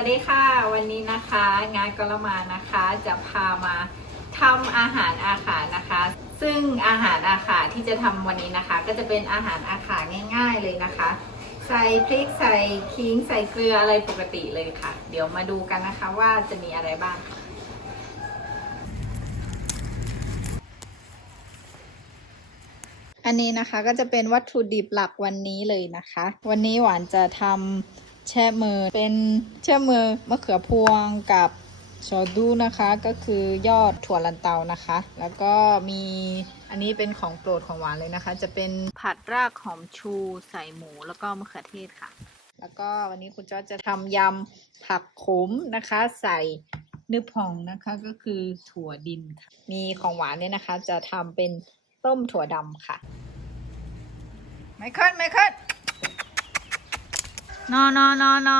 ัสดีค่ะ วันนี้นะคะงานกลมานะคะจะพามาทำอาหารอาขานะคะ ซึ่งอาหารอาขาที่จะทำวันนี้นะคะ ก็จะเป็นอาหารอาขาง่าย ๆเลยนะคะ ใส่พริกใส่ขิงใส่เกลืออะไรปกติเลยค่ะ เดี๋ยวมาดูกันนะคะว่าจะมีอะไรบ้างค่ะอันนี้นะคะก็จะเป็นวัตถุดิบหลักวันนี้เลยนะคะ วันนี้หวานจะทำ แช่มือเป็นแช่มือมะเขือพวงกับชอดูนะคะก็คือยอดถั่วลันเตานะคะ แล้วก็มีอันนี้เป็นของโปรดของหวานเลยนะคะ จะเป็นผัดรากหอมชูใส่หมูแล้วก็มะเขือเทศค่ะ แล้วก็วันนี้คุณจอจะทำยำผักขมนะคะ ใส่เนื้อผ่องนะคะก็คือถั่วดินค่ะมีของหวานเนี่ยนะคะ จะทำเป็นต้มถั่วดำค่ะไมเคิลไมเคิล นอนอนอนอ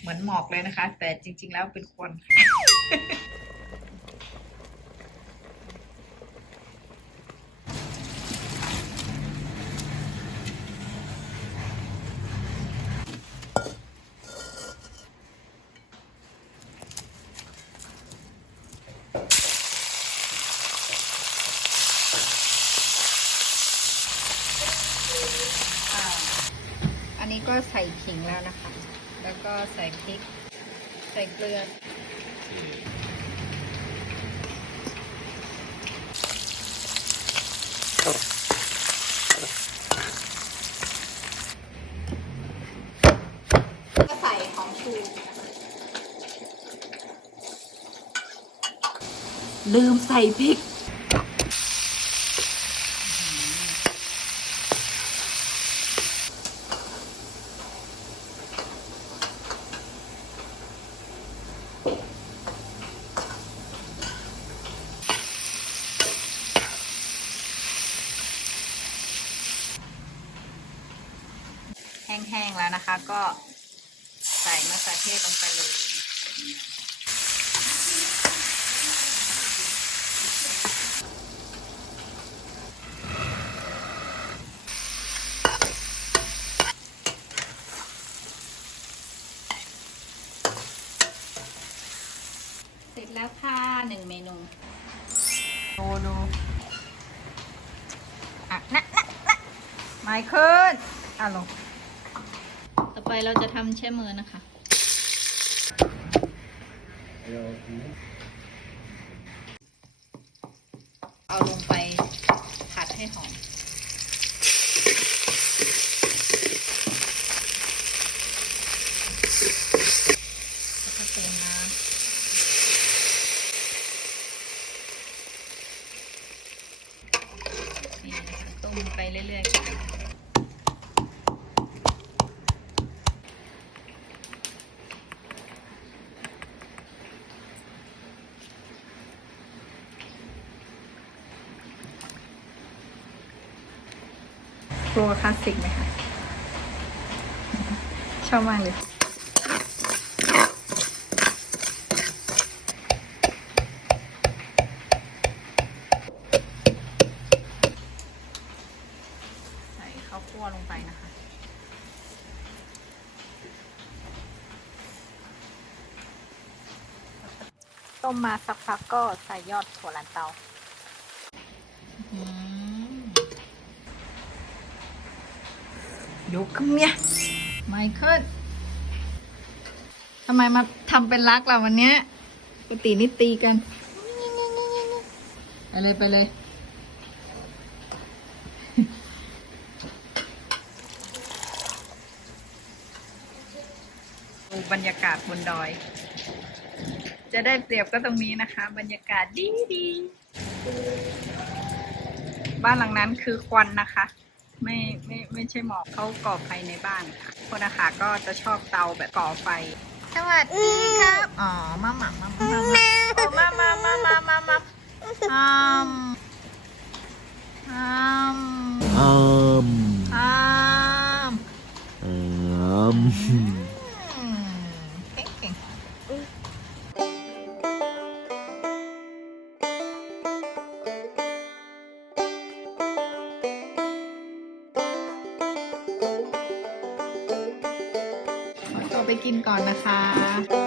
เหมือนหมอกเลยนะคะ แต่จริง ๆ แล้วเป็นควัน นี้ก็ใส่ขิงแล้วนะคะ แล้วก็ใส่พริก ใส่เกลือ ก็ใส่หอมชู ลืมใส่พริก แห้งๆแล้วนะคะ ก็ใส่มะเขือเทศลงไปเลยเสร็จแล้วค่ะหนึ่งเมนูดูดูอะนะนะนะไมเคิลอะลงต่อ ไปเราจะทำแช่มือนะคะ เอาลงไปผัดให้หอม แล้วก็เติมน้ำนี่นะคะต้มไปเรื่อยๆ ครัวคลาสสิกไหมคะชอบมากเลย ใส่ข้าวคั่วลงไปนะคะ ต้มมาสักพักก็ใส่ยอดถั่วลันเตา อืม ยกขึ้นเนี่ยไมเคิลทำไมมาทำเป็นรักเราวันเนี้ยปกตินี่ตีกัน ไปเลยไปเลย ดูบรรยากาศบนดอย จะได้เปรียบก็ตรงนี้นะคะ บรรยากาศดีดี บ้านหลังนั้นคือควันนะคะ ไม่ไม่ไม่ใช่หมอกเขาก่อไฟในบ้านค่ะคนนะคะก็จะชอบเตาแบบก่อไฟ สวัสดีครับ อ๋อมาหมักมาหมักมาหมักมาหมักมาหมักอืมอืมอืมอืม ไปกินก่อนนะคะ